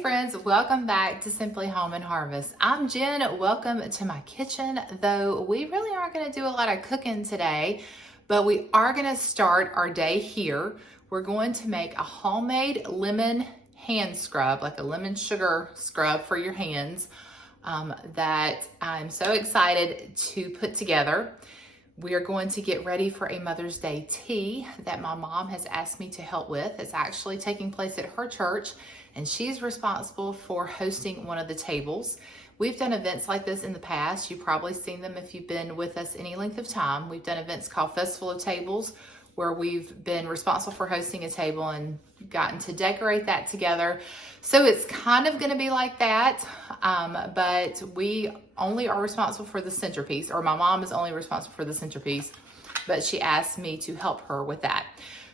Hey friends, welcome back to Simply Home and Harvest. I'm Jen, welcome to my kitchen, though we really aren't gonna do a lot of cooking today, but we are gonna start our day here. We're going to make a homemade lemon hand scrub, like a lemon sugar scrub for your hands, that I'm so excited to put together. We are going to get ready for a Mother's Day tea that my mom has asked me to help with. It's actually taking place at her church, and she's responsible for hosting one of the tables. We've done events like this in the past. You've probably seen them if you've been with us any length of time. We've done events called Festival of Tables, where we've been responsible for hosting a table and gotten to decorate that together. So it's kind of gonna be like that, but we only are responsible for the centerpiece, or my mom is only responsible for the centerpiece, but she asked me to help her with that.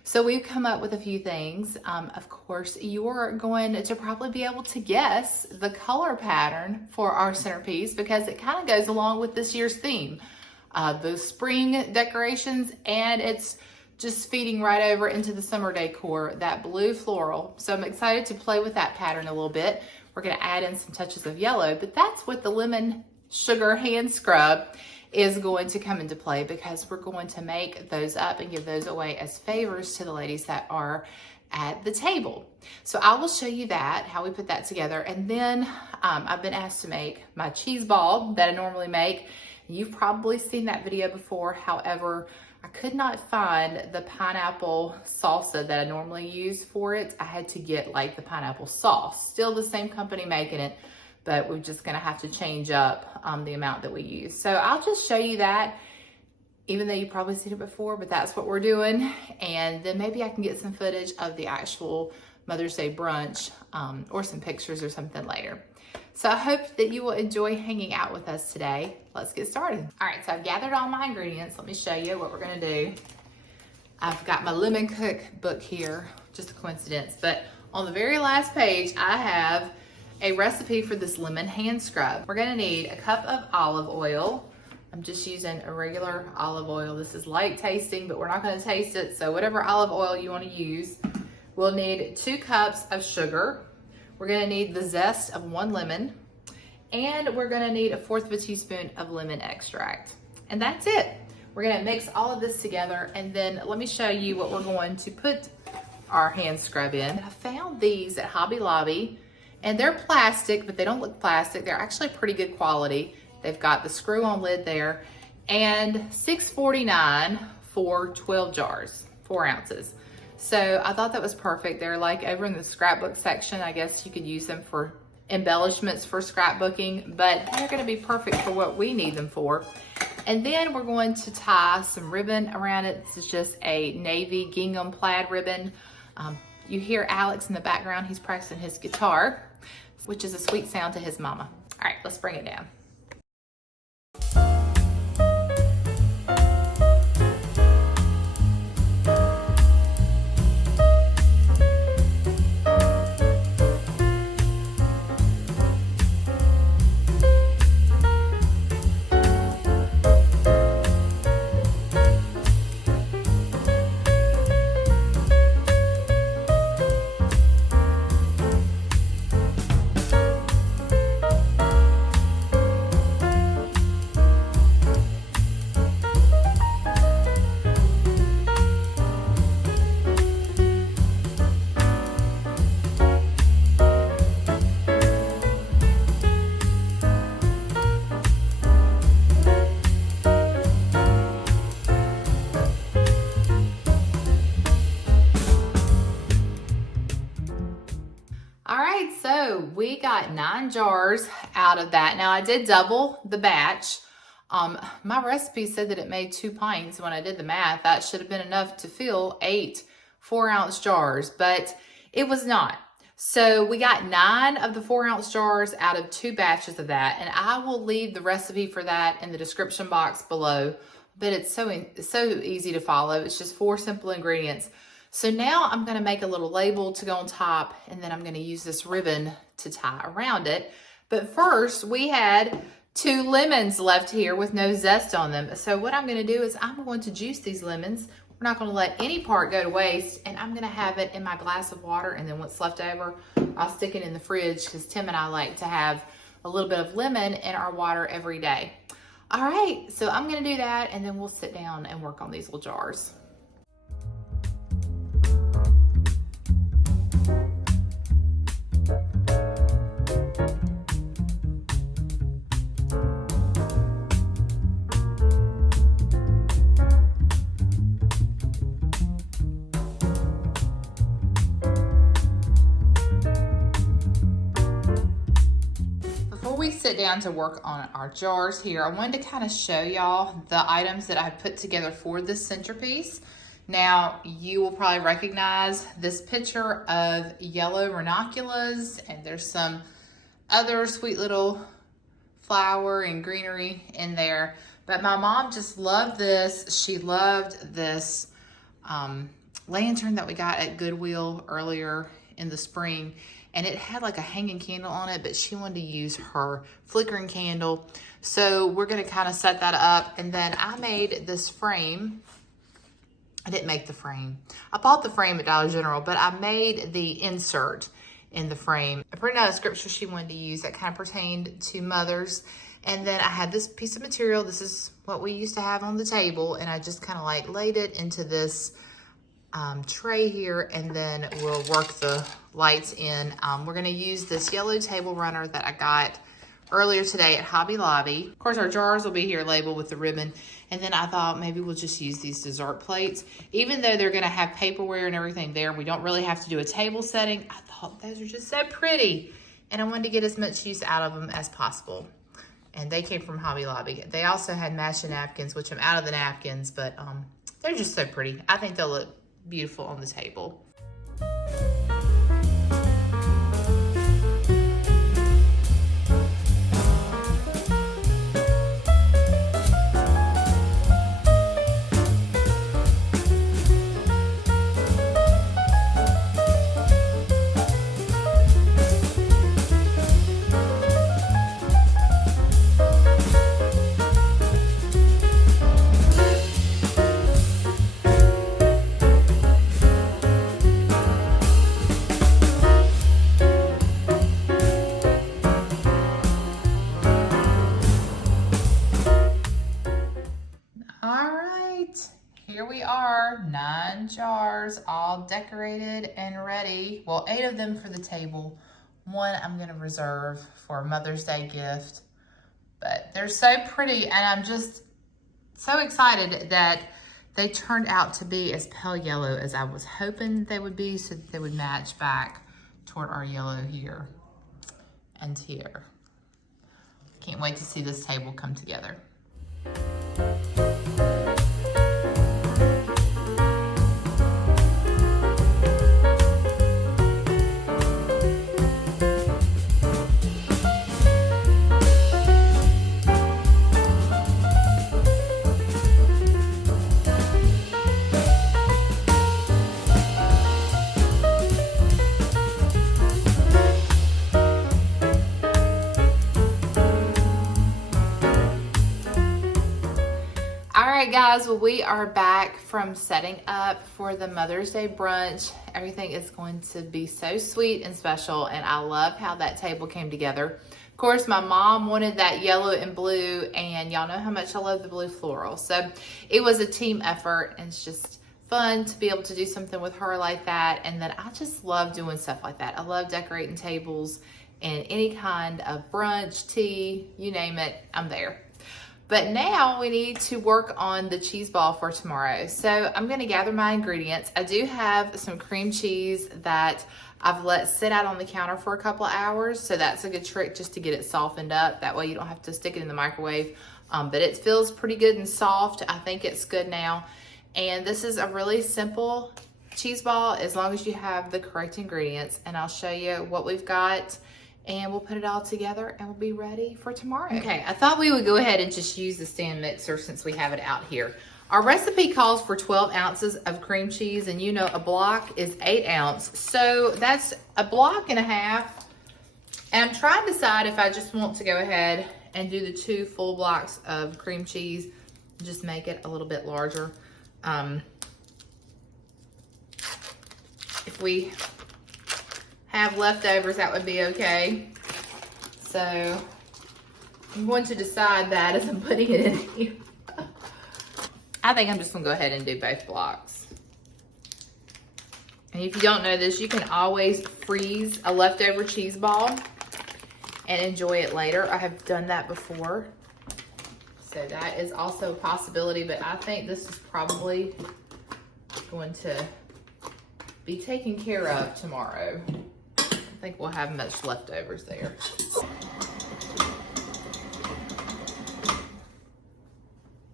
So we've come up with a few things. Of course, you're going to probably be able to guess the color pattern for our centerpiece because it kind of goes along with this year's theme. The spring decorations, and it's just feeding right over into the summer decor, that blue floral. So I'm excited to play with that pattern a little bit. We're gonna add in some touches of yellow, but that's what the lemon sugar hand scrub is going to come into play, because we're going to make those up and give those away as favors to the ladies that are at the table. So I will show you that, how we put that together. And then I've been asked to make my cheese ball that I normally make. You've probably seen that video before. However, I could not find the pineapple salsa that I normally use for it. I had to get like the pineapple sauce, still the same company making it, but we're just gonna have to change up the amount that we use. So I'll just show you that, even though you've probably seen it before, but that's what we're doing. And then maybe I can get some footage of the actual Mother's Day brunch or some pictures or something later. So I hope that you will enjoy hanging out with us today. Let's get started. All right, so I've gathered all my ingredients. Let me show you what we're gonna do. I've got my lemon cook book here, just a coincidence, but on the very last page, I have a recipe for this lemon hand scrub. We're gonna need a cup of olive oil. I'm just using a regular olive oil. This is light tasting, but we're not gonna taste it, so whatever olive oil you wanna use. We'll need 2 cups of sugar. We're gonna need the zest of 1 lemon, and we're gonna need 1/4 of a teaspoon of lemon extract. And that's it. We're gonna mix all of this together, and then let me show you what we're going to put our hand scrub in. I found these at Hobby Lobby, and they're plastic, but they don't look plastic. They're actually pretty good quality. They've got the screw-on lid there, and $6.49 for 12 jars, 4 ounces. So I thought that was perfect. They're like over in the scrapbook section. I guess you could use them for embellishments for scrapbooking, but they're gonna be perfect for what we need them for. And then we're going to tie some ribbon around it. This is just a navy gingham plaid ribbon. You hear Alex in the background. He's practicing his guitar, which is a sweet sound to his mama. All right, let's bring it down. So we got 9 jars out of that. Now I did double the batch. My recipe said that it made 2 pints. When I did the math, that should have been enough to fill 8 4-ounce jars, but it was not. So we got 9 of the 4-ounce jars out of 2 batches of that, and I will leave the recipe for that in the description box below. But it's so easy to follow. It's just 4 simple ingredients. So now I'm gonna make a little label to go on top, and then I'm gonna use this ribbon to tie around it. But first, we had 2 lemons left here with no zest on them. So what I'm gonna do is I'm going to juice these lemons We're not gonna let any part go to waste, and I'm gonna have it in my glass of water, and then what's left over, I'll stick it in the fridge because Tim and I like to have a little bit of lemon in our water every day. All right, so I'm gonna do that, and then we'll sit down and work on these little jars. Sit down to work on our jars here, I wanted to kind of show y'all the items that I put together for this centerpiece. Now, you will probably recognize this picture of yellow ranunculus, and there's some other sweet little flower and greenery in there. But my mom just loved this. She loved this lantern that we got at Goodwill earlier in the spring. And it had like a hanging candle on it, but she wanted to use her flickering candle. So we're gonna kind of set that up. And then I made this frame. I didn't make the frame. I bought the frame at Dollar General, but I made the insert in the frame. I printed out a scripture she wanted to use that kind of pertained to mothers. And then I had this piece of material. This is what we used to have on the table. And I just kind of like laid it into this tray here, and then we'll work the lights in. We're gonna use this yellow table runner that I got earlier today at Hobby Lobby. Of course, our jars will be here labeled with the ribbon. And then I thought maybe we'll just use these dessert plates. Even though they're gonna have paperware and everything there, we don't really have to do a table setting. I thought those are just so pretty. And I wanted to get as much use out of them as possible. And they came from Hobby Lobby. They also had matching napkins, which I'm out of the napkins, but they're just so pretty. I think they'll look beautiful on the table. Here we are, 9 jars, all decorated and ready. Well, 8 of them for the table. 1 I'm gonna reserve for a Mother's Day gift. But they're so pretty, and I'm just so excited that they turned out to be as pale yellow as I was hoping they would be, so that they would match back toward our yellow here and here. Can't wait to see this table come together. Alright guys, well, we are back from setting up for the Mother's Day brunch. Everything is going to be so sweet and special, and I love how that table came together. Of course, my mom wanted that yellow and blue, and y'all know how much I love the blue floral. So it was a team effort, and it's just fun to be able to do something with her like that. And then I just love doing stuff like that. I love decorating tables and any kind of brunch, tea, you name it, I'm there. But now we need to work on the cheese ball for tomorrow. So I'm gonna gather my ingredients. I do have some cream cheese that I've let sit out on the counter for a couple of hours. So that's a good trick just to get it softened up. That way you don't have to stick it in the microwave. But it feels pretty good and soft. I think it's good now. And this is a really simple cheese ball as long as you have the correct ingredients. And I'll show you what we've got, and we'll put it all together and we'll be ready for tomorrow. Okay, I thought we would go ahead and just use the stand mixer since we have it out here. Our recipe calls for 12 ounces of cream cheese, and you know a block is 8 ounces. So that's a block and a half. And I'm trying to decide if I just want to go ahead and do the 2 full blocks of cream cheese, just make it a little bit larger. if we have leftovers, that would be okay. So I'm going to decide that as I'm putting it in here. I think I'm just gonna go ahead and do both blocks. And if you don't know this, you can always freeze a leftover cheese ball and enjoy it later. I have done that before. So that is also a possibility, but I think this is probably going to be taken care of tomorrow. I don't think we'll have much leftovers there.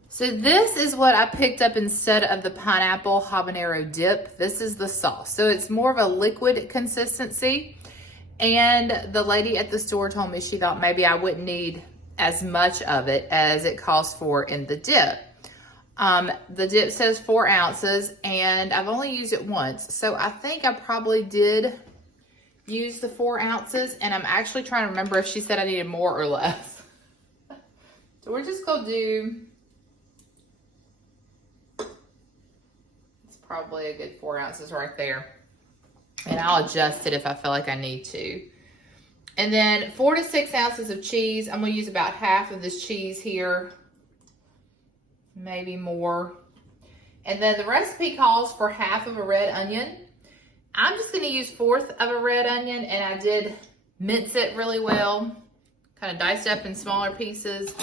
So this is what I picked up instead of the pineapple habanero dip. This is the sauce. So it's more of a liquid consistency. And the lady at the store told me she thought maybe I wouldn't need as much of it as it calls for in the dip. The dip says 4 ounces and I've only used it once. So I think I probably did use the 4 ounces, and I'm actually trying to remember if she said I needed more or less. So we're just gonna do, it's probably a good 4 ounces right there. And I'll adjust it if I feel like I need to. And then 4 to 6 ounces of cheese. I'm gonna use about half of this cheese here, maybe more. And then the recipe calls for half of a red onion. I'm just gonna use 1/4 of a red onion, and I did mince it really well, kind of diced up in smaller pieces,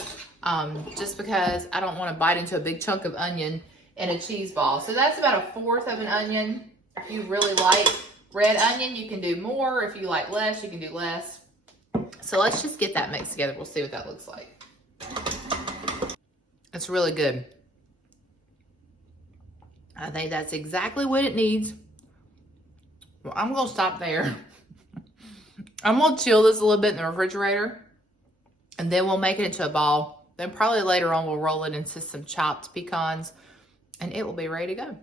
just because I don't wanna bite into a big chunk of onion in a cheese ball. So that's about a 1/4 of an onion. If you really like red onion, you can do more. If you like less, you can do less. So let's just get that mixed together. We'll see what that looks like. It's really good. I think that's exactly what it needs. Well, I'm gonna stop there. I'm gonna chill this a little bit in the refrigerator, and then we'll make it into a ball. Then probably later on, we'll roll it into some chopped pecans, and it will be ready to go.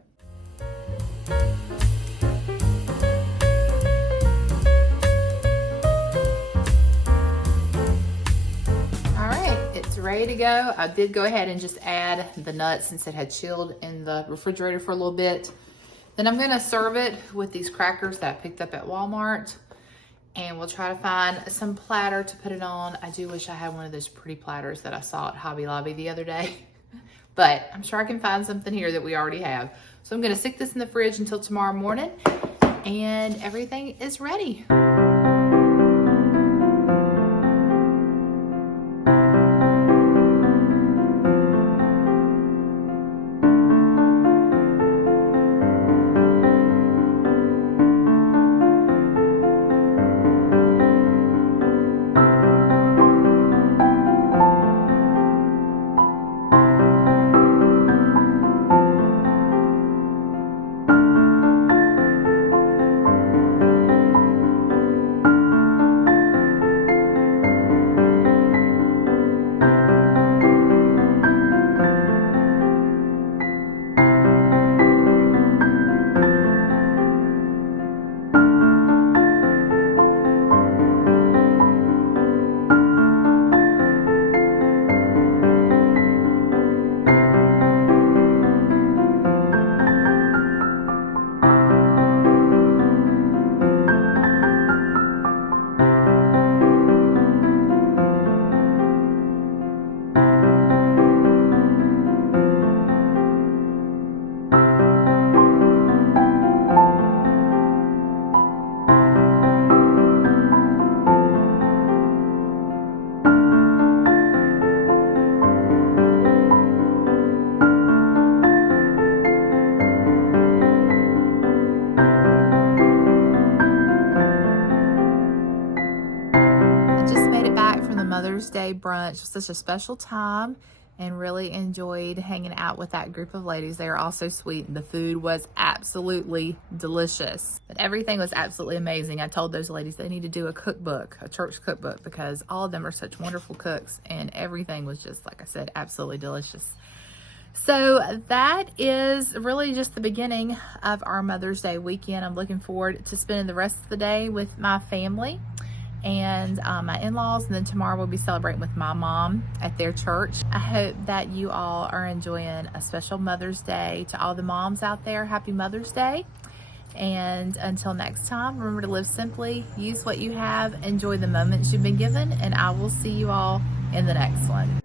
Ready to go. I did go ahead and just add the nuts since it had chilled in the refrigerator for a little bit. Then I'm gonna serve it with these crackers that I picked up at Walmart, and we'll try to find some platter to put it on. I do wish I had one of those pretty platters that I saw at Hobby Lobby the other day, but I'm sure I can find something here that we already have. So I'm gonna stick this in the fridge until tomorrow morning, and everything is ready. Mother's Day brunch. It was such a special time and really enjoyed hanging out with that group of ladies. They are all so sweet, and the food was absolutely delicious. But everything was absolutely amazing. I told those ladies they need to do a cookbook, a church cookbook, because all of them are such wonderful cooks, and everything was just, like I said, absolutely delicious. So that is really just the beginning of our Mother's Day weekend. I'm looking forward to spending the rest of the day with my family and my in-laws, and then tomorrow we'll be celebrating with my mom at their church. I hope that you all are enjoying a special Mother's Day. To all the moms out there, happy Mother's Day. And until next time, remember to live simply, use what you have, enjoy the moments you've been given, and I will see you all in the next one.